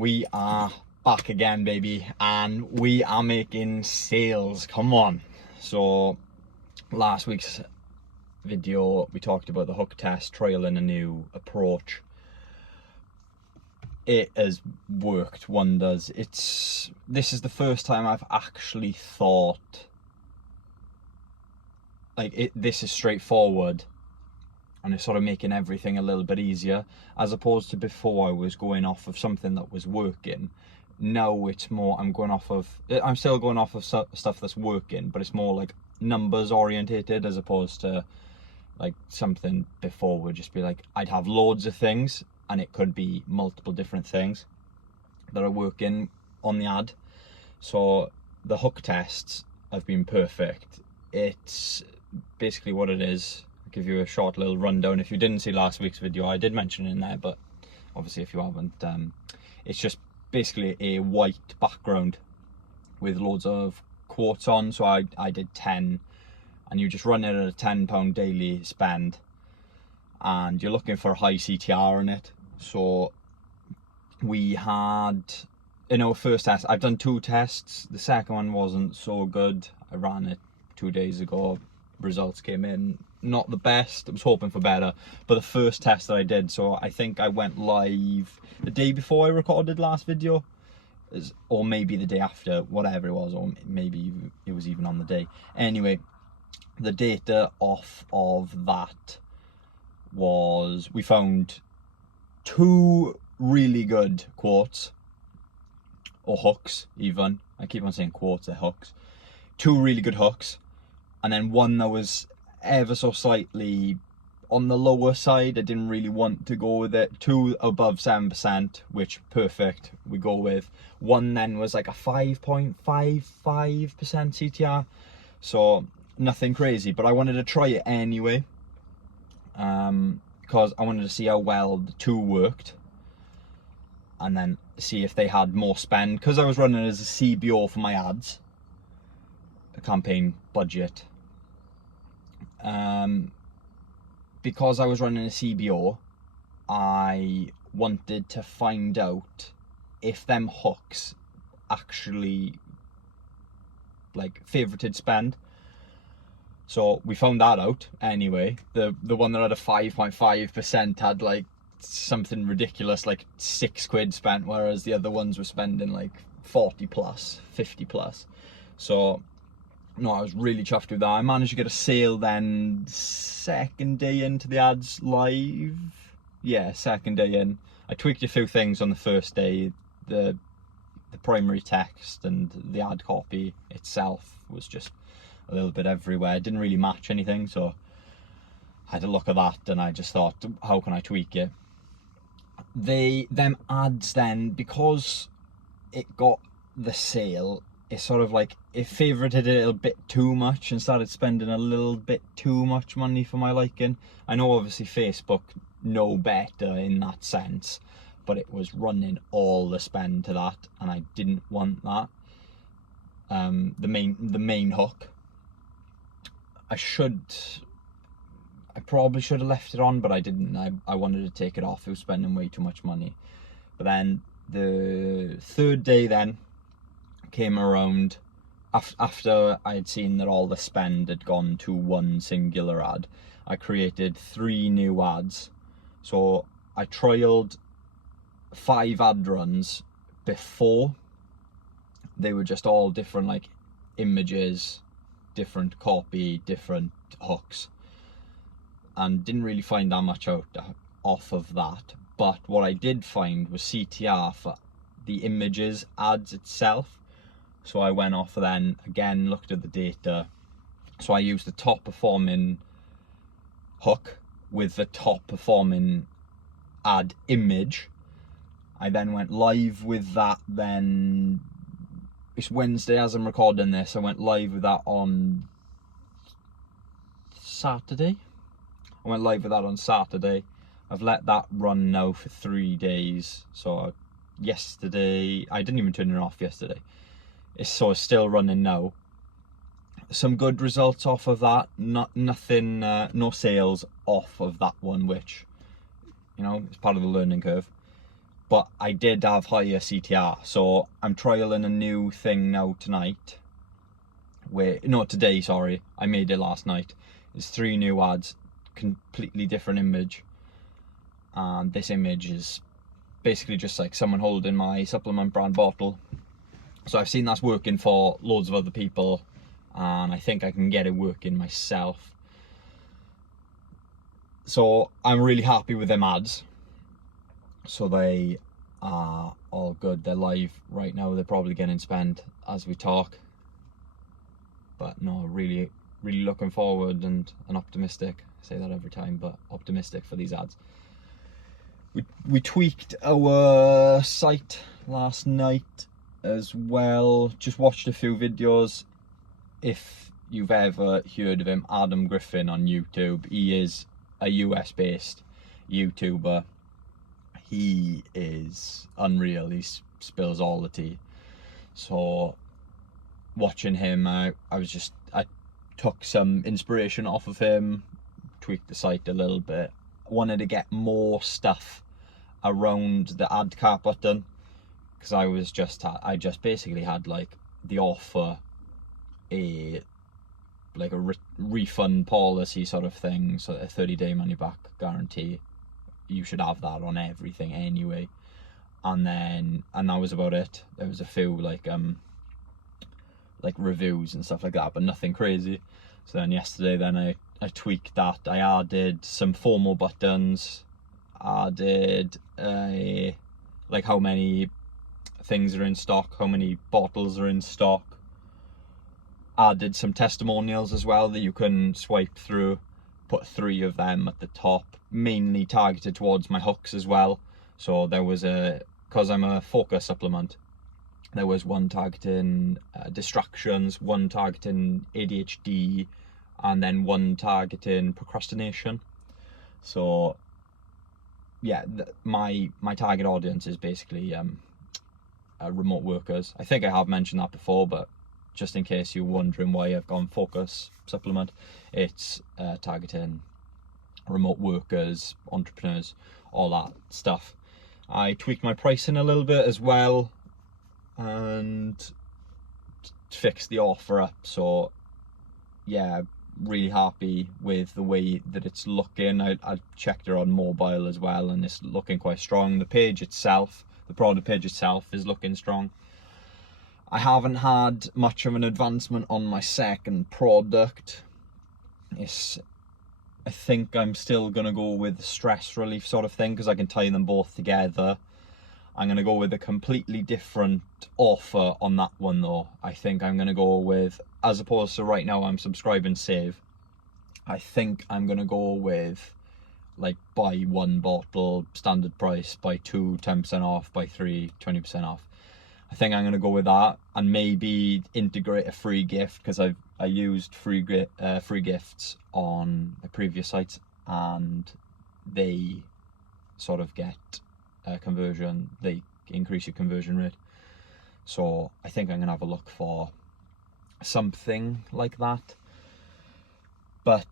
We are back again, baby, and we are making sales. Come on. So last week's video we talked about the hook test, trialing a new approach. It has worked wonders. This is the first time I've actually thought like this is straightforward, and it's sort of making everything a little bit easier, as opposed to before I was going off of something that was working. Now it's more I'm still going off of stuff that's working, but it's more like numbers orientated, as opposed to like something before would just be like I'd have loads of things and it could be multiple different things that are working on the ad. So the hook tests have been perfect. It's basically what it is. Give you a short little rundown. If you didn't see last week's video, I did mention it in there, but obviously if you haven't, it's just basically a white background with loads of quotes on. So I did 10, and you just run it at a £10 daily spend, and you're looking for a high CTR in it. So we had, in our first test, I've done 2 tests. The second one wasn't so good. I ran it 2 days ago. Results came in not the best. I was hoping for better, but the first test that I did, so I think I went live the day before I recorded last video, or maybe the day after, whatever it was, or maybe it was even on the day. Anyway, the data off of that was, we found 2 really good quotes, or hooks even. I keep on saying quotes, they're hooks. 2 really good hooks, and then one that was ever so slightly on the lower side. I didn't really want to go with it. 2 above 7%, which perfect, we go with. One then was like a 5.55% CTR, so nothing crazy, but I wanted to try it anyway, because I wanted to see how well the 2 worked, and then see if they had more spend, because I was running as a CBO for my ads, a campaign budget. Because I was running a CBO, I wanted to find out if them hooks actually like favorited spend. So we found that out anyway. The one that had a 5.5% had like something ridiculous, like £6 spent, whereas the other ones were spending like 40 plus, 50 plus. So no, I was really chuffed with that. I managed to get a sale then, second day into the ads live. Yeah, second day in. I tweaked a few things on the first day. The primary text and the ad copy itself was just a little bit everywhere. It didn't really match anything, so I had to look at that, and I just thought, how can I tweak it? Them ads then, because it got the sale, it's sort of like it favorited it a little bit too much and started spending a little bit too much money for my liking. I know obviously Facebook know better in that sense, but it was running all the spend to that, and I didn't want that. The main hook, I probably should have left it on, but I didn't. I wanted to take it off. It was spending way too much money. But then the third day then came around, after I had seen that all the spend had gone to one singular ad. I created 3 new ads. So I trialed 5 ad runs before. They were just all different, like images, different copy, different hooks, and didn't really find that much out off of that. But what I did find was CTR for the images ads itself. So I went off then, again, looked at the data. So I used the top performing hook with the top performing ad image. I then went live with that then. It's Wednesday as I'm recording this. I went live with that on Saturday. I've let that run now for 3 days. So yesterday, I didn't even turn it off yesterday. It's still running now. Some good results off of that. Nothing, no sales off of that one, which, you know, it's part of the learning curve. but I did have higher CTR, so I'm trialing a new thing now tonight. Today, sorry, I made it last night. There's 3 new ads, completely different image, and this image is basically just like someone holding my supplement brand bottle. So I've seen that's working for loads of other people, and I think I can get it working myself. So I'm really happy with them ads. So they are all good. They're live right now. They're probably getting spent as we talk. But no, really looking forward and optimistic. I say that every time, but optimistic for these ads. We tweaked our site last night as well. Just watched a few videos. If you've ever heard of him, Adam Griffin on YouTube, he is a US based YouTuber. He is unreal. He spills all the tea. So watching him, I took some inspiration off of him, tweaked the site a little bit. Wanted to get more stuff around the ad cart button, because I just basically had like the offer, a refund policy sort of thing, so a 30-day money back guarantee. You should have that on everything anyway. And that was about it. There was a few like reviews and stuff like that, but nothing crazy. So then yesterday, I tweaked that. I added some FOMO buttons, added like how many things are in stock, how many bottles are in stock, added some testimonials as well that you can swipe through, put 3 of them at the top, mainly targeted towards my hooks as well. So there was because I'm a focus supplement, there was one targeting distractions, one targeting ADHD, and then one targeting procrastination. So yeah, my target audience is basically remote workers. I think I have mentioned that before, but just in case you're wondering why I've gone focus supplement, it's targeting remote workers, entrepreneurs, all that stuff. I tweaked my pricing a little bit as well and fixed the offer up. So yeah, really happy with the way that it's looking. I checked it on mobile as well, and it's looking quite strong. The product page itself is looking strong. I haven't had much of an advancement on my second product. I think I'm still going to go with the stress relief sort of thing, because I can tie them both together. I'm going to go with a completely different offer on that one though. I think I'm going to go with, as opposed to right now I'm subscribe and save, I think I'm going to go with like buy 1 bottle standard price, buy 2 10% off, buy 3 20% off. I think I'm going to go with that, and maybe integrate a free gift, because I used free gifts on the previous sites, and they sort of get conversion. They increase your conversion rate. So I think I'm going to have a look for something like that. But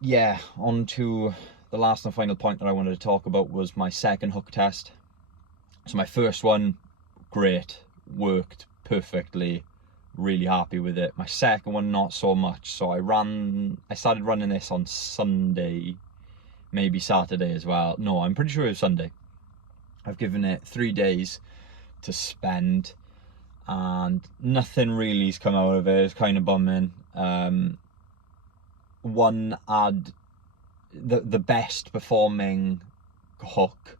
yeah, on to the last and final point that I wanted to talk about was my second hook test. So my first one, great, worked perfectly, really happy with it. My second one, not so much. So I started running this on Sunday, maybe Saturday as well. No, I'm pretty sure it was Sunday. I've given it 3 days to spend, and nothing really's come out of it. It's kind of bumming. One ad, the best performing hook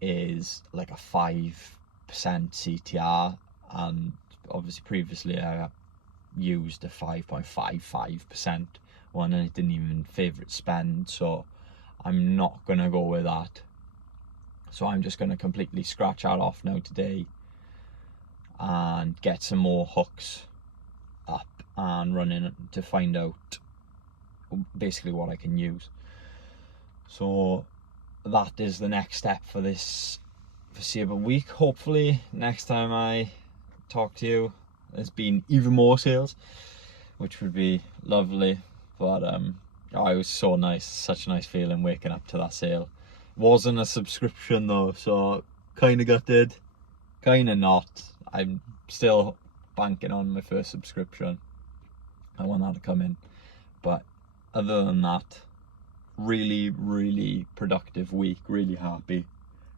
is like a 5% CTR, and obviously previously I used a 5.55% one, and it didn't even favorite spend, so I'm not gonna go with that. So I'm just gonna completely scratch that off now today and get some more hooks up and running to find out basically what I can use. So that is the next step for this foreseeable week. Hopefully next time I talk to you there's been even more sales, which would be lovely. But it was so nice, such a nice feeling waking up to that sale. Wasn't a subscription though, so Kinda gutted, kinda not. I'm still banking on my first subscription. I want that to come in. But other than that, really, really productive week, really happy.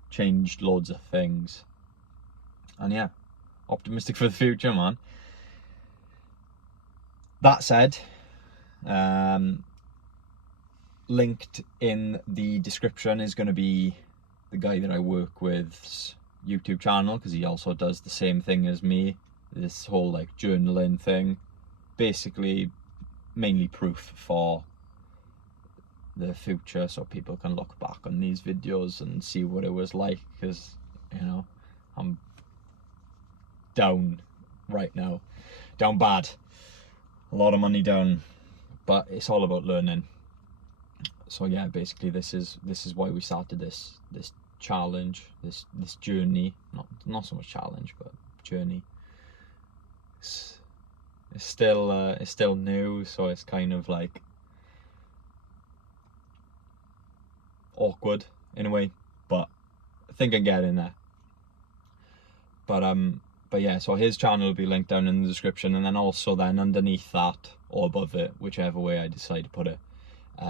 Changed loads of things. And yeah, optimistic for the future, man. That said, linked in the description is going to be the guy that I work with's YouTube channel, because he also does the same thing as me, this whole like journaling thing, basically mainly proof for the future, so people can look back on these videos and see what it was like, because you know I'm down right now, down bad, a lot of money down, but it's all about learning. So yeah, basically this is why we started this challenge, this journey, not so much challenge, but journey. It's still new, so it's kind of like awkward in a way, but I think I'm getting there. But yeah, so his channel will be linked down in the description, and then also then underneath that or above it, whichever way I decide to put it,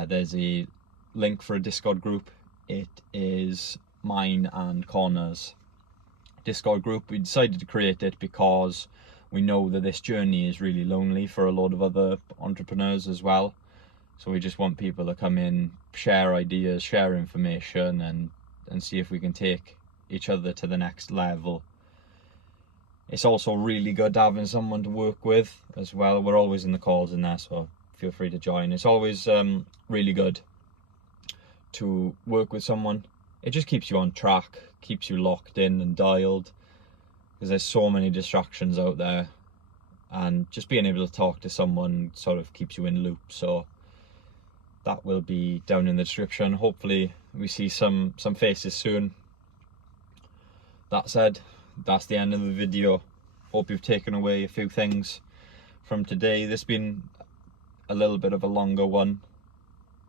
there's a link for a Discord group. It is mine and Connor's Discord group. We decided to create it because we know that this journey is really lonely for a lot of other entrepreneurs as well. So we just want people to come in, share ideas, share information, and see if we can take each other to the next level. It's also really good having someone to work with as well. We're always in the calls in there, so feel free to join. It's always really good to work with someone. It just keeps you on track, keeps you locked in and dialed, because there's so many distractions out there, and just being able to talk to someone sort of keeps you in loop. So that will be down in the description. Hopefully we see some faces soon. That said, that's the end of the video. Hope you've taken away a few things from today. This has been a little bit of a longer one,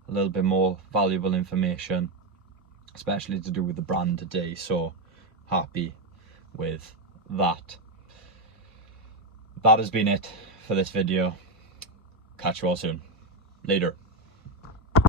a little bit more valuable information, especially to do with the brand today, so happy with that. That has been it for this video. Catch you all soon. Later.